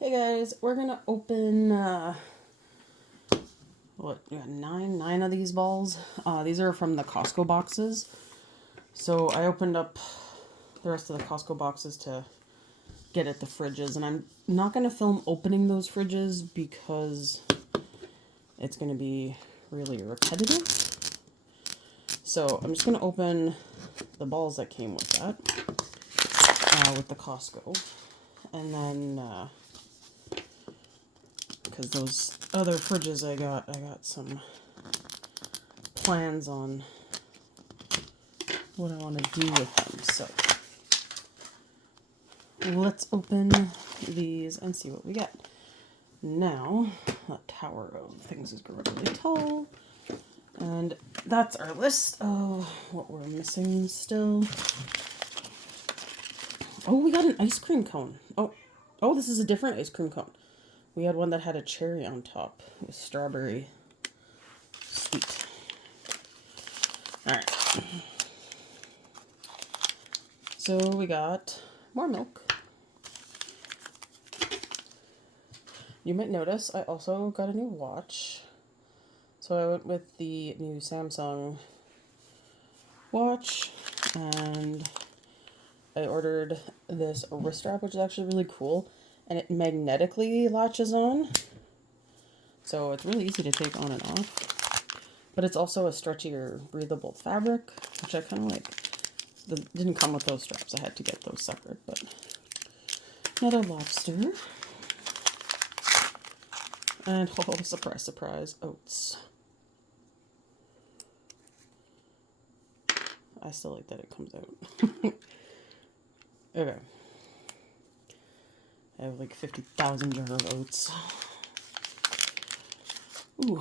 Hey guys, we're gonna open nine of these balls. These are from the Costco boxes. So I opened up the rest of the Costco boxes to get at the fridges, and I'm not gonna film opening those fridges because it's gonna be really repetitive. So I'm just gonna open the balls that came with that, with the Costco, and then because those other fridges I got some plans on what I want to do with them. So let's open these and see what we get. Now, that tower of things is growing really tall. And that's our list of what we're missing still. Oh, we got an ice cream cone. Oh, this is a different ice cream cone. We had one that had a cherry on top with strawberry. Sweet. Alright. So we got more milk. You might notice I also got a new watch. So I went with the new Samsung watch, and I ordered this wrist strap, which is actually really cool, and it magnetically latches on. So it's really easy to take on and off. But it's also a stretchier, breathable fabric, which I kind of like. It didn't come with those straps. I had to get those separate, but another lobster. And, oh, surprise, surprise, oats. I still like that it comes out. Okay. I have like 50,000 jar of oats. Ooh.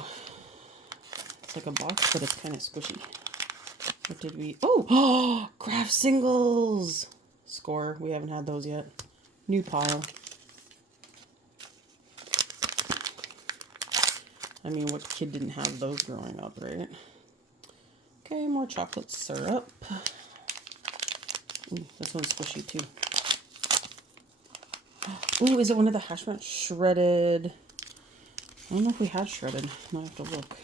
It's like a box, but it's kind of squishy. What did we... Oh! Craft singles! Score. We haven't had those yet. New pile. I mean, what kid didn't have those growing up, right? Okay, more chocolate syrup. Ooh, this one's squishy too. Ooh, is it one of the hash browns? Shredded. I don't know if we had shredded. Might have to look.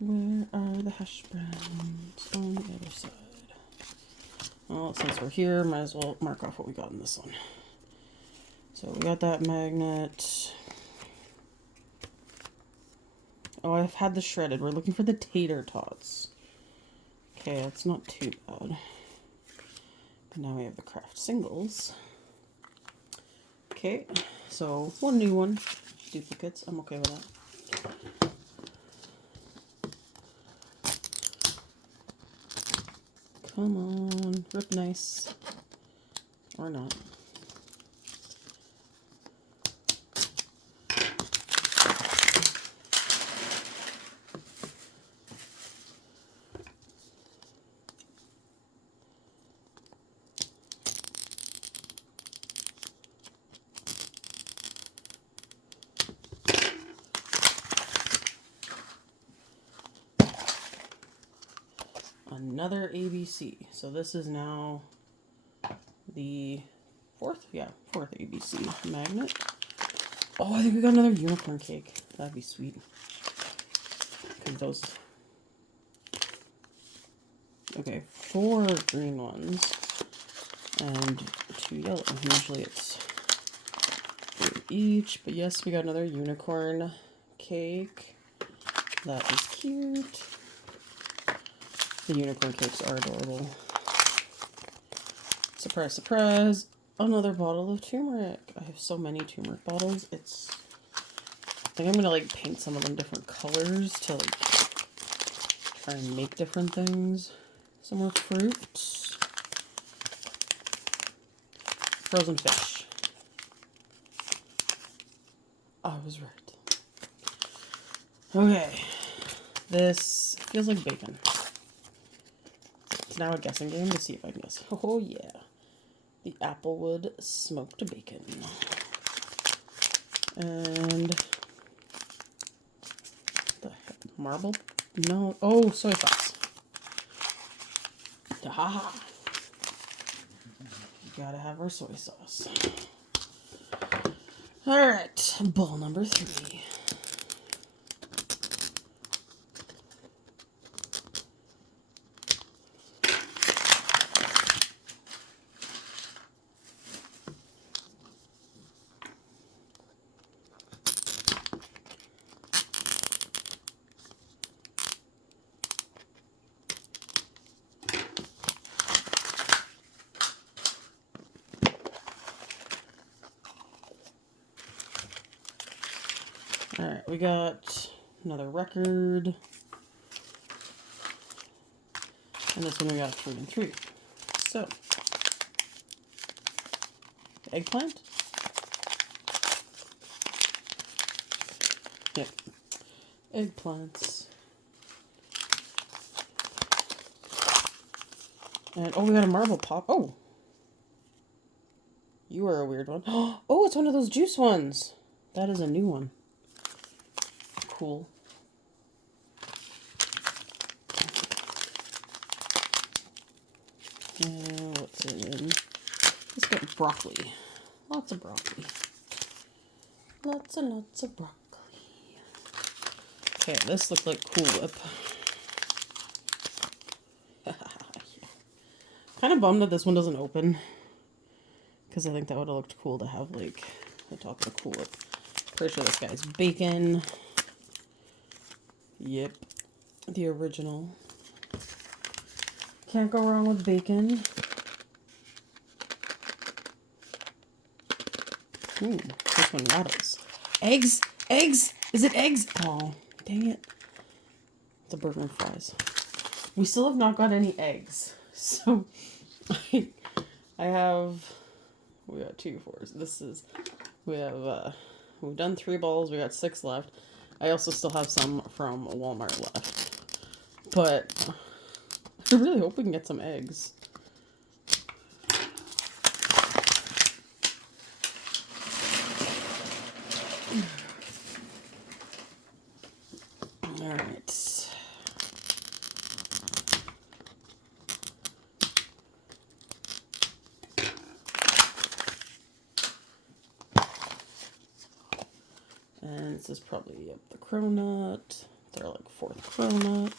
Where are the hash browns on the other side? Well, since we're here, might as well mark off what we got in this one. So we got that magnet. Oh, I've had the shredded. We're looking for the tater tots. Okay, that's not too bad. But now we have the craft singles. Okay, so one new one. Duplicates. I'm okay with that. Come on, rip nice. Or not. Another ABC. So this is now the fourth ABC magnet. Oh, I think we got another unicorn cake. That'd be sweet. Because those... Okay, 4 green ones and 2 yellow. Usually it's 3 each. But yes, we got another unicorn cake. That is cute. The unicorn cakes are adorable. Surprise, surprise. Another bottle of turmeric. I have so many turmeric bottles. I think I'm gonna like paint some of them different colors to like try and make different things. Some more fruit. Frozen fish. I was right. Okay. This feels like bacon. It's now a guessing game to see if I can guess. Oh yeah. The Applewood smoked bacon. And the heck? Marble? No. Oh, soy sauce. Ah. Gotta have our soy sauce. Alright, ball number 3. Alright, we got another record. And this one we got 3 and 3. So, eggplant? Yep. Eggplants. And, oh, we got a marble pop. Oh! You are a weird one. Oh, it's one of those juice ones. That is a new one. Cool. What's in? Let's get broccoli. Lots of broccoli. Lots and lots of broccoli. Okay, this looks like Cool Whip. Kind of bummed that this one doesn't open. Because I think that would have looked cool to have, like, the top of the Cool Whip. Pretty sure this guy's bacon. Yep. The original. Can't go wrong with bacon. Ooh, this one rattles. Eggs? Eggs? Is it eggs? Oh, dang it. It's a burger and fries. We still have not got any eggs. So, we got 2 fours. We've done 3 balls. We got 6 left. I also still have some from Walmart left. But I really hope we can get some eggs. Alright. And this is probably, yep, the cronut. It's our, like, 4th cronut.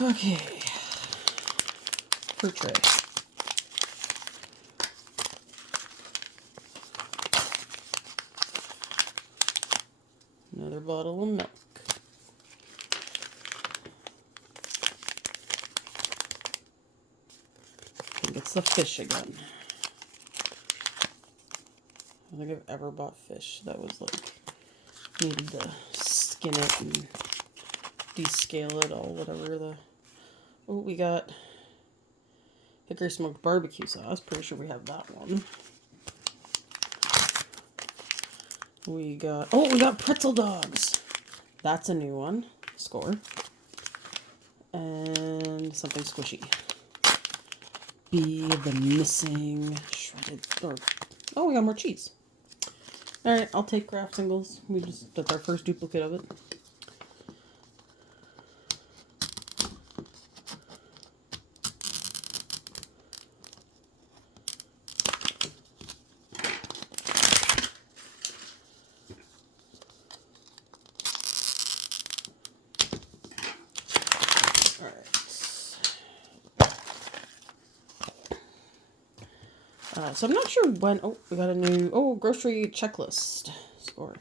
Okay. Fruit tray. Another bottle of milk. I think it's the fish again. I don't think I've ever bought fish that was like needed to skin it and descale it all, whatever the. Oh, we got hickory smoked barbecue sauce. Pretty sure we have that one. We got pretzel dogs. That's a new one. Score. And something squishy. Be the missing shredded. Oh, we got more cheese. Alright, I'll take Kraft singles. That's our first duplicate of it. So I'm not sure when. Oh, we got a new grocery checklist score.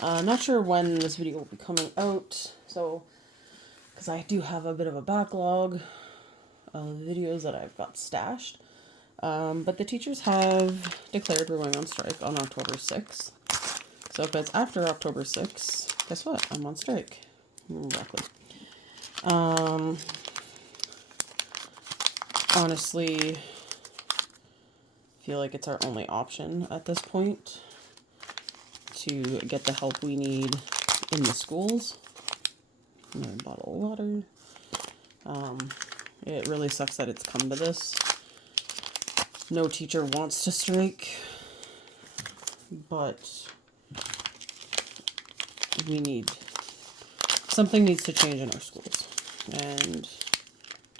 Not sure when this video will be coming out. So, because I do have a bit of a backlog of videos that I've got stashed. But the teachers have declared we're going on strike on October 6th. So if it's after October 6th, guess what? I'm on strike. Broccoli. Honestly, feel like it's our only option at this point to get the help we need in the schools. Another bottle of water. It really sucks that it's come to this. No teacher wants to strike, but something needs to change in our schools. And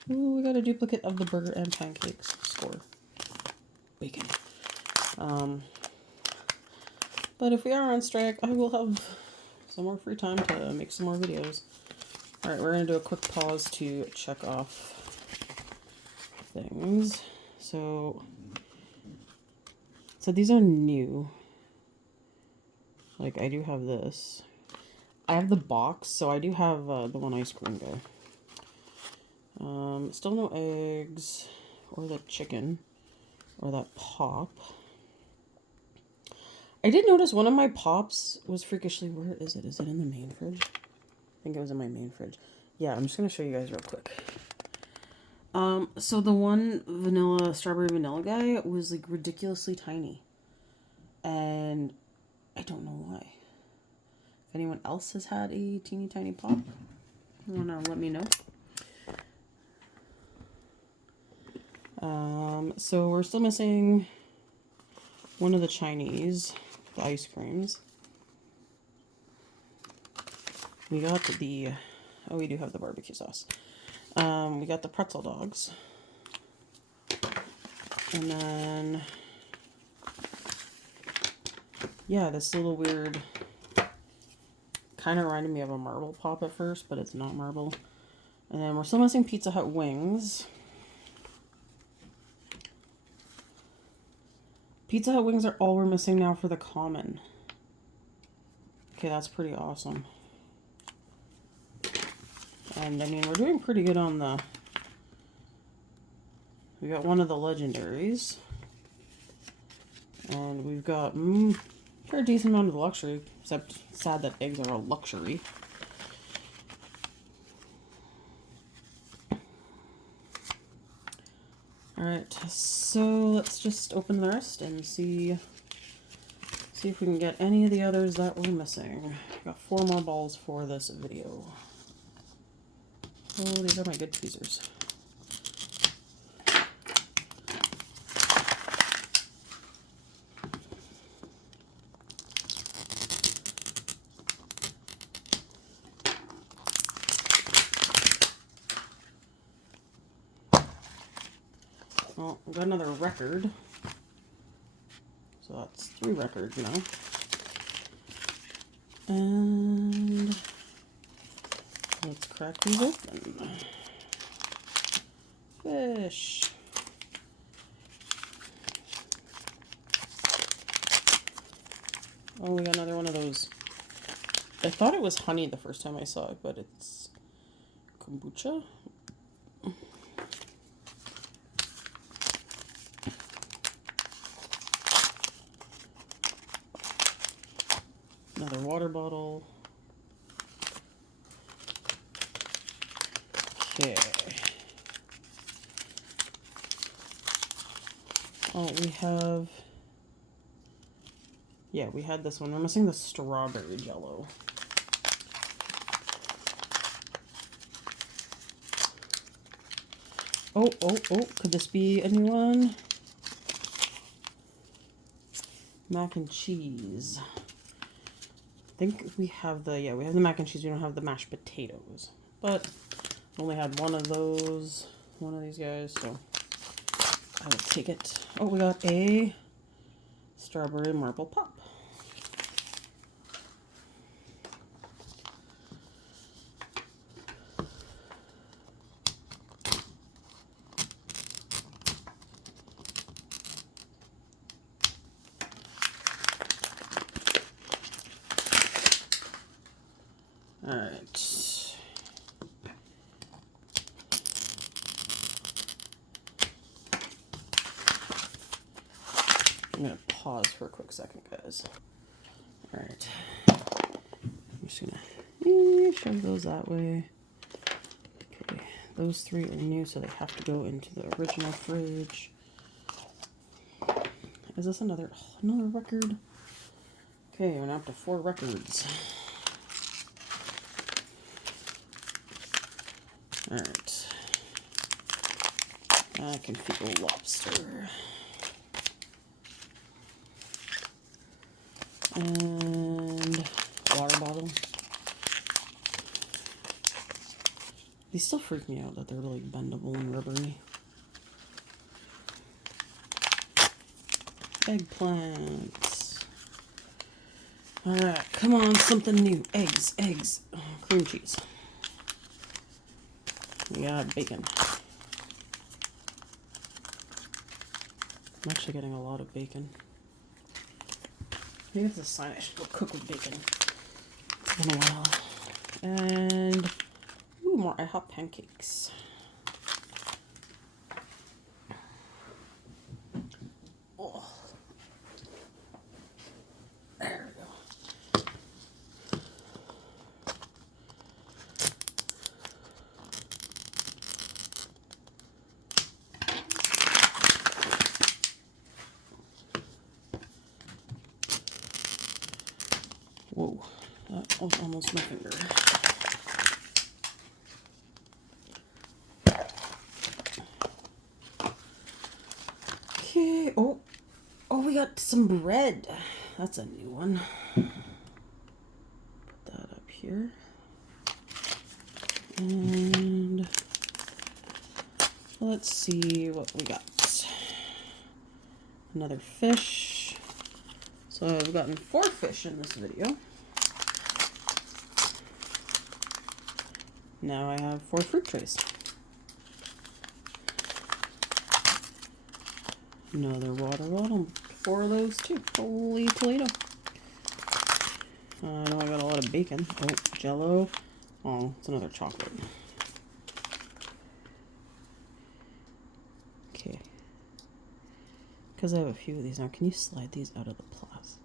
we got a duplicate of the burger and pancakes score. Bacon. But if we are on strike, I will have some more free time to make some more videos. Alright, we're going to do a quick pause to check off things. So these are new. Like, I do have this. I have the box, so I do have the one ice cream guy. Still no eggs, or the chicken, or that pop. I did notice one of my pops was freakishly... Where is it? Is it in the main fridge? I think it was in my main fridge. Yeah, I'm just going to show you guys real quick. So the one strawberry vanilla guy was like ridiculously tiny. And I don't know why. If anyone else has had a teeny tiny pop, you wanna let me know. So we're still missing one of the Chinese, the ice creams. We got the, oh, we do have the barbecue sauce. We got the pretzel dogs. And then, yeah, this little weird, kind of reminded me of a marble pop at first, but it's not marble. And then we're still missing Pizza Hut wings. Pizza Hut wings are all we're missing now for the common. Okay, that's pretty awesome. And I mean, we're doing pretty good on the... We got one of the legendaries. And we've got a decent amount of the luxury, except sad that eggs are a luxury. Alright, so let's just open the rest and see if we can get any of the others that we're missing. Got 4 more balls for this video. Oh, these are my good tweezers. Well, we've got another record. So that's 3 records now. And let's crack these open. Fish. Oh, we got another one of those. I thought it was honey the first time I saw it, but it's kombucha. Another water bottle. Okay. Oh, we have... Yeah, we had this one. We're missing the strawberry jello. Oh, could this be a new one? Mac and cheese. I think we have the, yeah, we have the mac and cheese. We don't have the mashed potatoes. But I only had one of those, one of these guys, so I will take it. Oh, we got a strawberry marble pop. Alright. I'm going to pause for a quick second, guys. Alright. I'm just going to shove those that way. Okay, those 3 are new, so they have to go into the original fridge. Is this another record? Okay, we're now up to 4 records. Alright. I can feel lobster. And water bottle. These still freak me out that they're like bendable and rubbery. Eggplants. Alright, come on, something new. Eggs, eggs. Cream cheese. We got bacon. I'm actually getting a lot of bacon. Maybe it's a sign I should go cook with bacon. It's been a while. And, ooh, more IHOP pancakes. Oh. There we go. Whoa, that was almost my finger. Okay, oh, we got some bread. That's a new one. Put that up here. And let's see what we got. Another fish. So I've gotten 4 fish in this video. Now I have 4 fruit trays. Another water bottle. 4 of those too. Holy Toledo. I know I got a lot of bacon. Oh, Jello. Oh, it's another chocolate. Okay. Because I have a few of these now. Can you slide these out of the plastic?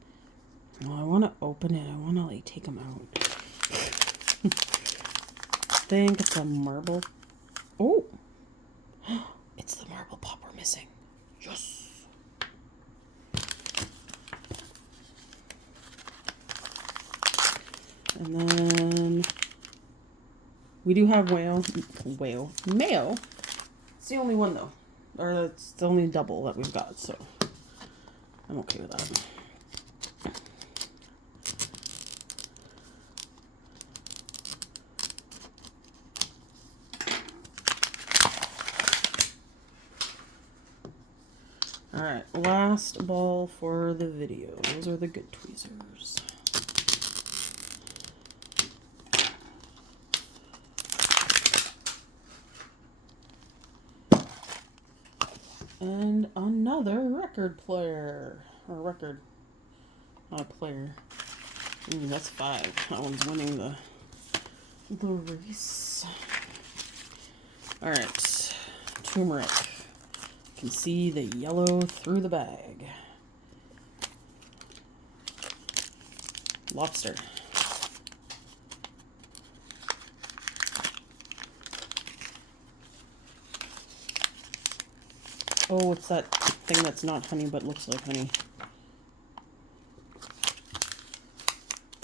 No, I want to open it. I want to like take them out. I think it's a marble. Oh, it's the marble pop we're missing. Yes. And then we do have mayo. It's the only one though, or it's the only double that we've got, so I'm okay with that. Alright, last ball for the video. Those are the good tweezers. And another record player. Or record. Not a player. Ooh, that's 5. That one's winning the race. Alright. Turmeric. You can see the yellow through the bag. Lobster. Oh, it's that thing that's not honey but looks like honey.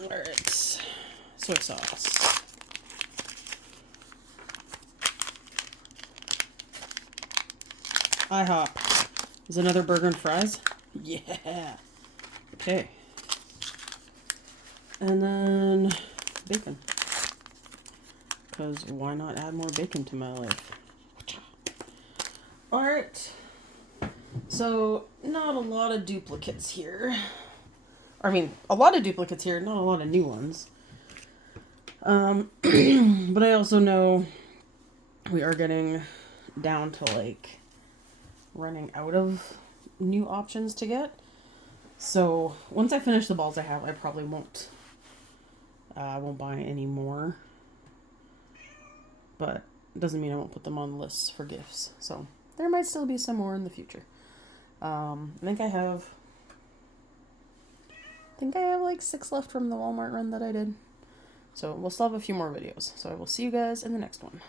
Alright. Soy sauce. IHOP. Is another burger and fries? Yeah. Okay. And then bacon. Because why not add more bacon to my life? Alright. So, not a lot of duplicates here. I mean, a lot of duplicates here, not a lot of new ones. But I also know we are getting down to, like, running out of new options to get. So, once I finish the balls I have, I probably won't buy any more. But it doesn't mean I won't put them on lists for gifts. So, there might still be some more in the future. I think I have like 6 left from the Walmart run that I did. So we'll still have a few more videos. So I will see you guys in the next one.